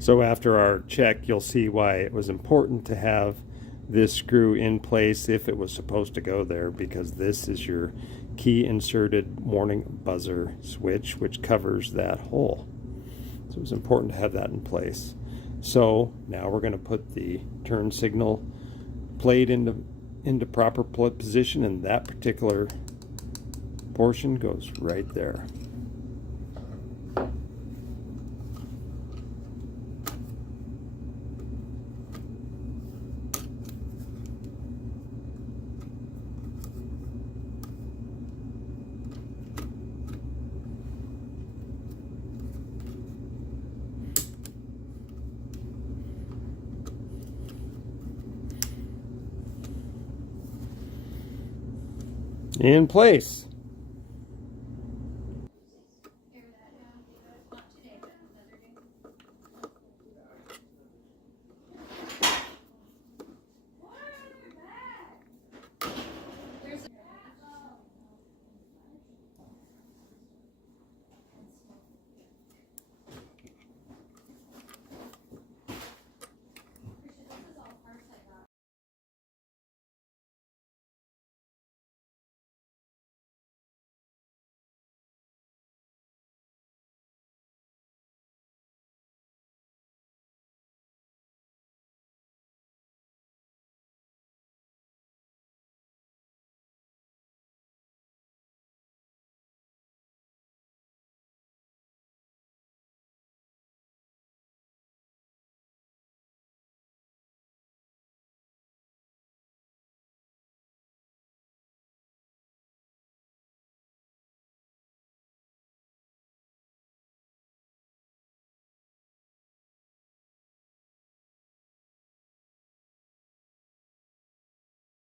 So after our check, you'll see why it was important to have this screw in place if it was supposed to go there, because this is your key inserted warning buzzer switch, which covers that hole. So it's important to have that in place. So now we're going to put the turn signal plate into proper position, and that particular portion goes right there. In place.